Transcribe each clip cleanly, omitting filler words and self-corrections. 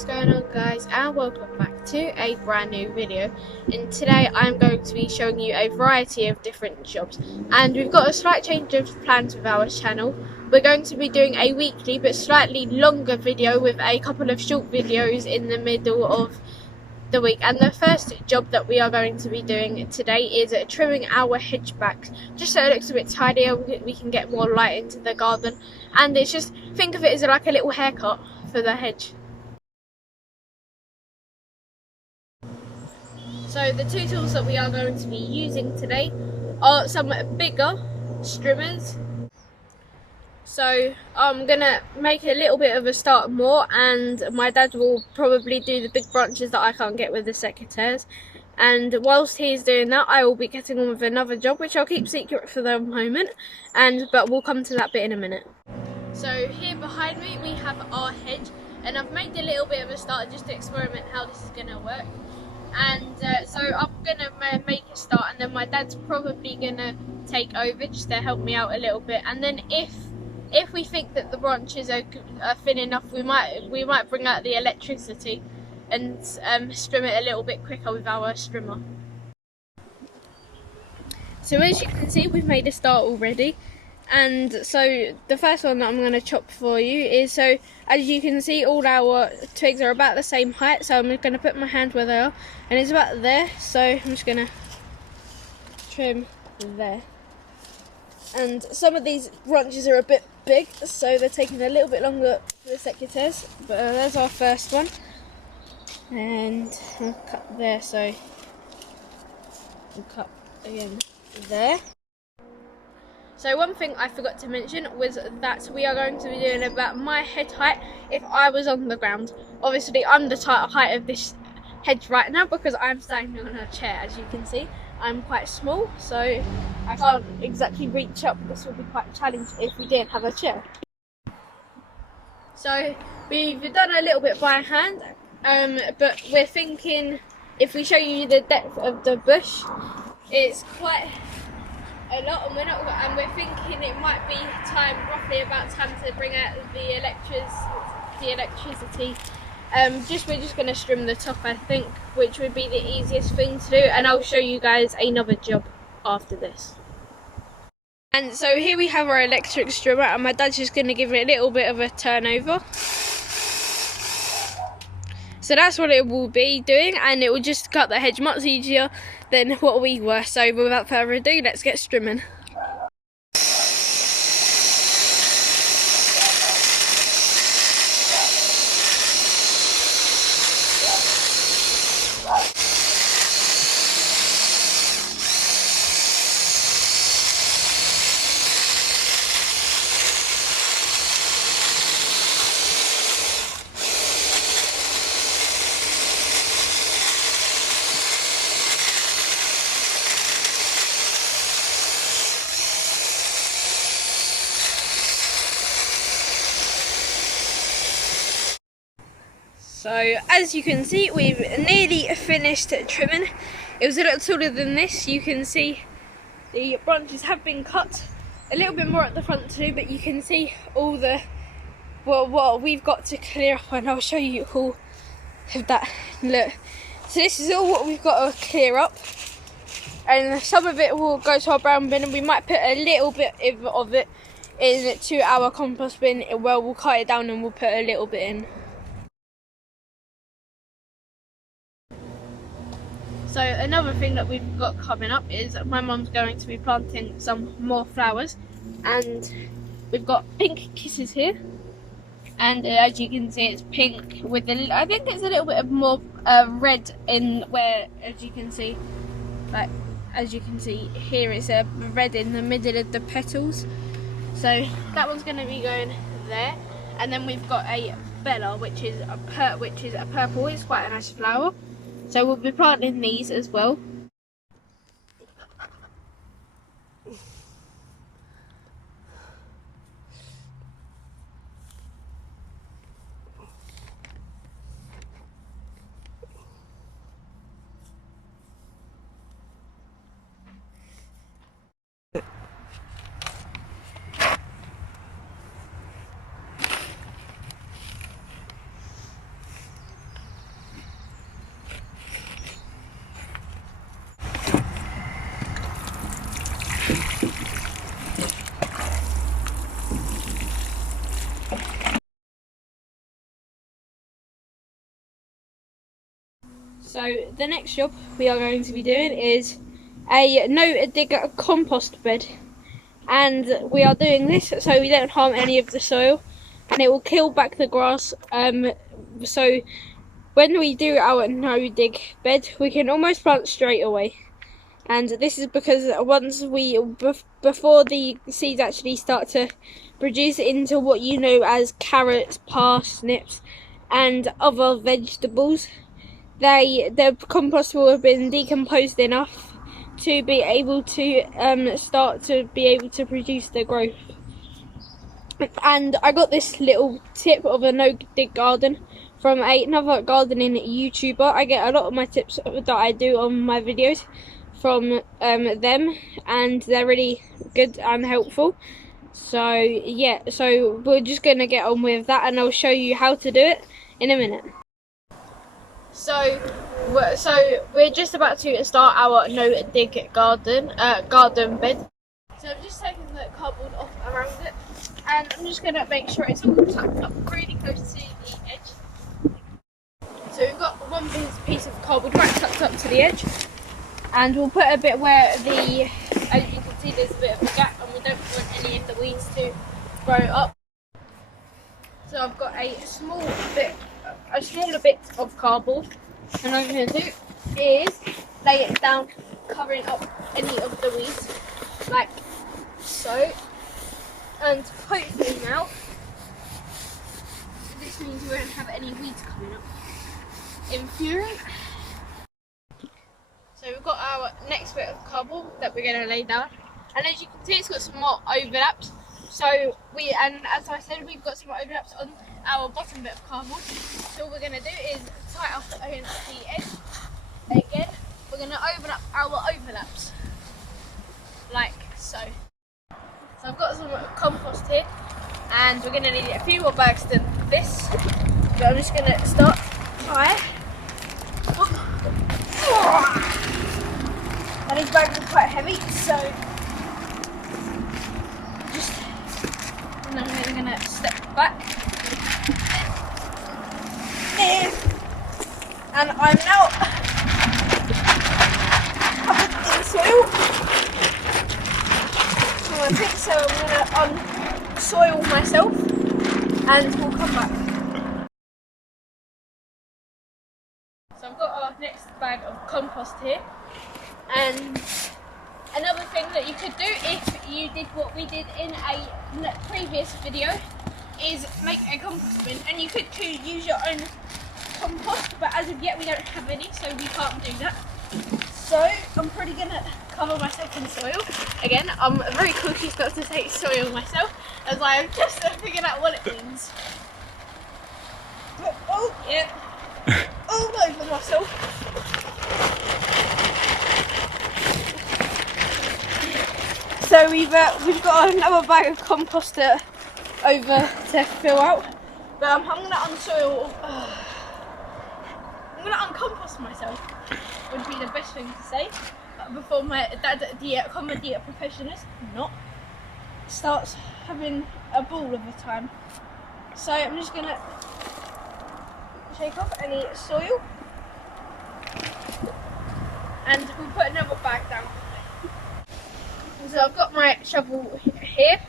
what's going on, guys, and welcome back to a brand new video. And today I'm going to be showing you a variety of different jobs, and we've got a slight change of plans with our channel. We're going to be doing a weekly but slightly longer video with a couple of short videos in the middle of the week. And the first job that we are going to be doing today is trimming our hedge backs, just so it looks a bit tidier. We can get more light into the garden, and it's just, think of it as like a little haircut for the hedge. So the two tools that we are going to be using today are some bigger trimmers. So I'm gonna make a little bit of a start more, and my dad will probably do the big branches that I can't get with the secateurs. And whilst he's doing that, I will be getting on with another job, which I'll keep secret for the moment, but we'll come to that bit in a minute. So here behind me we have our hedge, and I've made a little bit of a start just to experiment how this is gonna work. And so I'm gonna make a start, and then my dad's probably gonna take over just to help me out a little bit. And then if we think that the branches are thin enough, we might bring out the electricity and trim it a little bit quicker with our trimmer. So as you can see, we've made a start already. And so the first one that I'm going to chop for you is, so as you can see, all our twigs are about the same height, so I'm going to put my hand where they are, and it's about there, so I'm just going to trim there. And some of these branches are a bit big, so they're taking a little bit longer for the secateurs, but there's our first one, and I'll cut there, so we'll cut again there. So one thing I forgot to mention was that we are going to be doing about my head height if I was on the ground. Obviously I'm the height of this hedge right now because I'm standing on a chair. As you can see, I'm quite small, so I can't exactly reach up. This would be quite challenging if we didn't have a chair. So we've done a little bit by hand, but we're thinking if we show you the depth of the bush, it's quite a lot, and we're thinking it might be roughly about time to bring out the electricity. We're just going to trim the top, I think, which would be the easiest thing to do, and I'll show you guys another job after this. And so here we have our electric trimmer, and my dad's just going to give it a little bit of a turnover. So that's what it will be doing, and it will just cut the hedge much easier than what we were. So without further ado, let's get trimming. So as you can see, we've nearly finished trimming. It was a little taller than this. You can see the branches have been cut a little bit more at the front too, but you can see all the what we've got to clear up, and I'll show you all of that. Look, so this is all what we've got to clear up, and some of it will go to our brown bin, and we might put a little bit of it into our compost bin. Well, we'll cut it down and we'll put a little bit in. So another thing that we've got coming up is my mum's going to be planting some more flowers, and we've got pink kisses here, and as you can see, it's pink with I think it's a little bit of more red in where, as you can see here, it's a red in the middle of the petals. So that one's going to be going there, and then we've got a bella, which is a purple. It's quite a nice flower. So we'll be planting these as well. So the next job we are going to be doing is a no-dig compost bed, and we are doing this so we don't harm any of the soil, and it will kill back the grass. So when we do our no-dig bed, we can almost plant straight away. And this is because before the seeds actually start to produce into what you know as carrots, parsnips, and other vegetables, the compost will have been decomposed enough to be able to start to be able to produce the growth. And I got this little tip of a no-dig garden from another gardening YouTuber. I get a lot of my tips that I do on my videos from them, and they're really good and helpful. So yeah, so we're just gonna get on with that, and I'll show you how to do it in a minute. So we're just about to start our no-dig garden bed. So I'm just taking the cardboard off around it, and I'm just gonna make sure it's all tucked up really close to the edge. So we've got one piece of cardboard right tucked up to the edge, and we'll put a bit where as you can see, there's a bit of a gap, and we don't want any of the weeds to grow up. So I've got a smaller bit of cardboard, and what I'm going to do is lay it down, covering up any of the weeds, like so. And hopefully now, this means we won't have any weeds coming up in future. So we've got our next bit of cardboard that we're going to lay down, and as you can see, it's got some more overlaps. So and as I said, we've got some overlaps on our bottom bit of cardboard. So what we're going to do is tie up against the edge. Again, we're going to open up our overlaps, like so. So I've got some compost here, and we're going to need a few more bags than this. But I'm just going to start high. And these bags are quite heavy, so and then we're going to step back. And I'm now covered in soil. So I'm going to unsoil myself, and we'll come back. So I've got our next bag of compost here, and another thing that you could do if you did what we did in a previous video is make a compost bin, and you could use your own compost, but as of yet we don't have any, so we can't do that. So I'm probably gonna cover myself in soil. Again, I'm very cautious not to say soil myself, as I have just figured out what it means. Oh yeah, all over myself. So we've got another bag of compost over to fill out, but I'm gonna unsoil. I'm gonna uncompost myself, would be the best thing to say, before my dad, the comedy professionist, starts having a ball of a time. So I'm just gonna shake off any soil, and we'll put another bag down. So I've got my shovel here,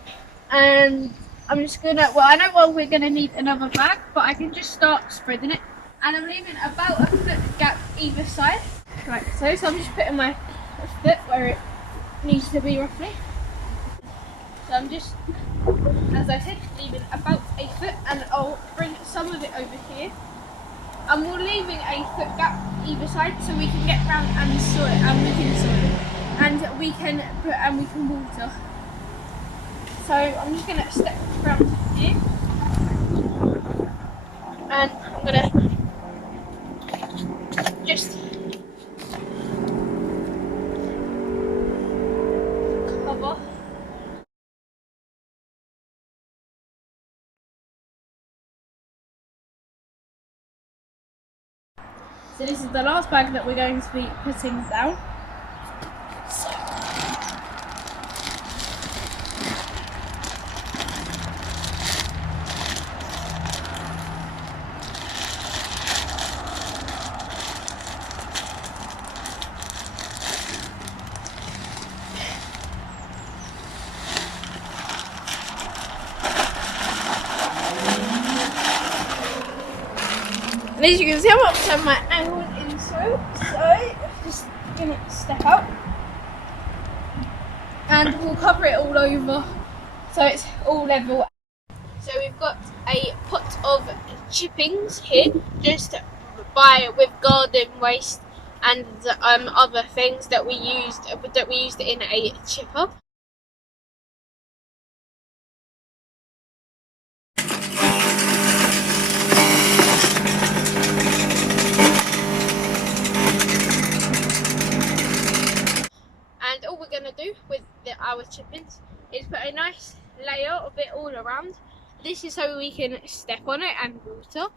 and I'm just gonna, I know we're gonna need another bag, but I can just start spreading it. And I'm leaving about a foot gap either side, like so. So I'm just putting my foot where it needs to be roughly. So I'm just, as I said, leaving about a foot, and I'll bring some of it over here. And we're leaving a foot gap either side so we can get round and soil, and we can soil, and we can water. So I'm just gonna step round here, and I'm gonna just cover. So this is the last bag that we're going to be putting down. And as you can see, I'm up to my ankle in soil, so just gonna step out and we'll cover it all over so it's all level. So we've got a pot of chippings here, just with garden waste and other things that we used in a chipper. And all we're going to do with our chippings is put a nice layer of it all around. This is so we can step on it and water,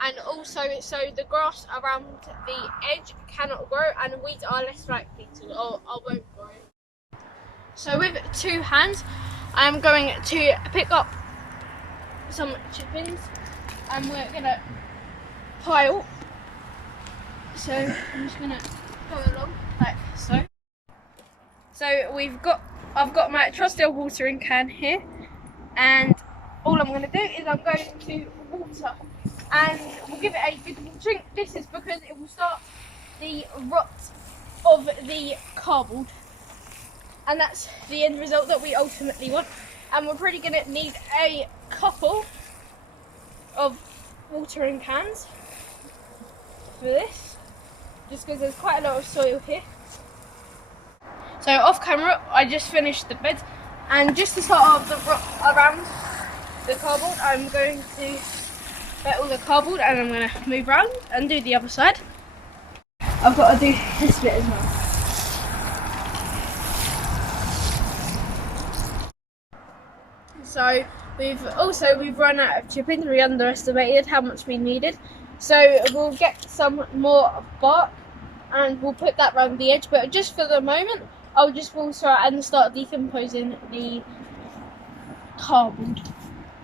and also so the grass around the edge cannot grow and weeds are less likely to or won't grow. So with two hands I'm going to pick up some chippings and we're going to pile. So I'm just going to go along like so. So I've got my trusty old watering can here, and all I'm going to do is I'm going to water, and we'll give it a good drink. This is because it will start the rot of the cardboard, and that's the end result that we ultimately want. And we're probably going to need a couple of watering cans for this, just because there's quite a lot of soil here. So off camera, I just finished the bed, and just to start off the rot around the cardboard, I'm going to get all the cardboard and I'm going to move around and do the other side. I've got to do this bit as well. So we've run out of chippings. We underestimated how much we needed, so we'll get some more bark and we'll put that around the edge, but just for the moment I'll just water and start decomposing the cardboard.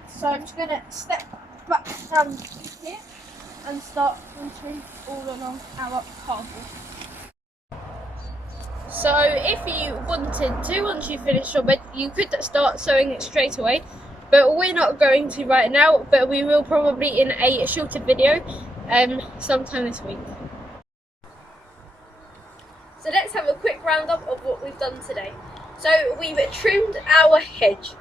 So I'm just going to step back down here and start watering all along our cardboard. So if you wanted to, once you finish your bed, you could start sewing it straight away, but we're not going to right now, but we will probably in a shorter video sometime this week. So let's have a quick roundup of what we've done today. So we've trimmed our hedge.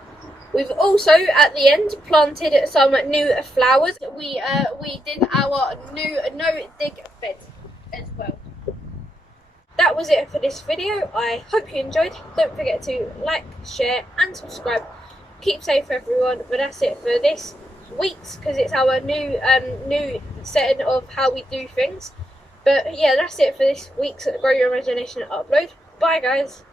We've also, at the end, planted some new flowers. We did our new no-dig bed as well. That was it for this video. I hope you enjoyed. Don't forget to like, share and subscribe. Keep safe everyone, but that's it for this week's, because it's our new setting of how we do things. But yeah, that's it for this week's Grow Your Imagination upload. Bye guys.